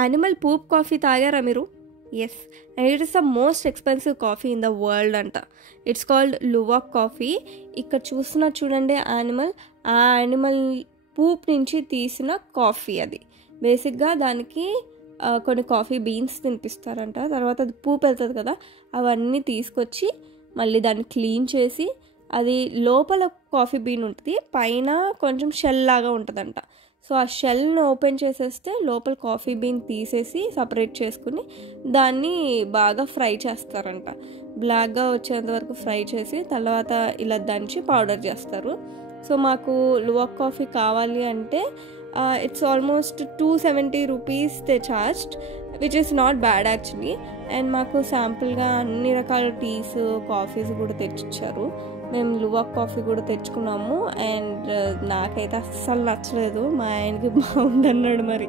Animal poop coffee తాగారా మీరు? Yes, and it is the most expensive coffee in the world అంట. It's called luwak coffee. ఇక్కడ చూస్తున్నా చూడండి యానిమల్, ఆ యానిమల్ పూప్ నుంచి తీసిన కాఫీ అది. బేసిక్గా దానికి కొన్ని కాఫీ బీన్స్ తినిపిస్తారంట. తర్వాత అది పూప్ వెళ్తుంది కదా, అవన్నీ తీసుకొచ్చి మళ్ళీ దాన్ని క్లీన్ చేసి, అది లోపల కాఫీ బీన్ ఉంటుంది, పైన కొంచెం షెల్ లాగా ఉంటుందంట. సో ఆ షెల్ని ఓపెన్ చేసేస్తే లోపల కాఫీ బీన్ తీసేసి సపరేట్ చేసుకుని దాన్ని బాగా ఫ్రై చేస్తారంట. బ్లాక్గా వచ్చేంత వరకు ఫ్రై చేసి తర్వాత ఇలా దంచి పౌడర్ చేస్తారు. సో మాకు లువాక్ కాఫీ కావాలి అంటే it's almost 270 rupees they charged, which is not bad actually. And మాకు శాంపుల్గా అన్ని రకాల టీస్ కాఫీస్ కూడా తెచ్చిచ్చారు. మేము లువాక్ కాఫీ కూడా తెచ్చుకున్నాము. అండ్ నాకైతే అస్సలు నచ్చలేదు, మా ఆయనకి బాగుందన్నాడు మరి.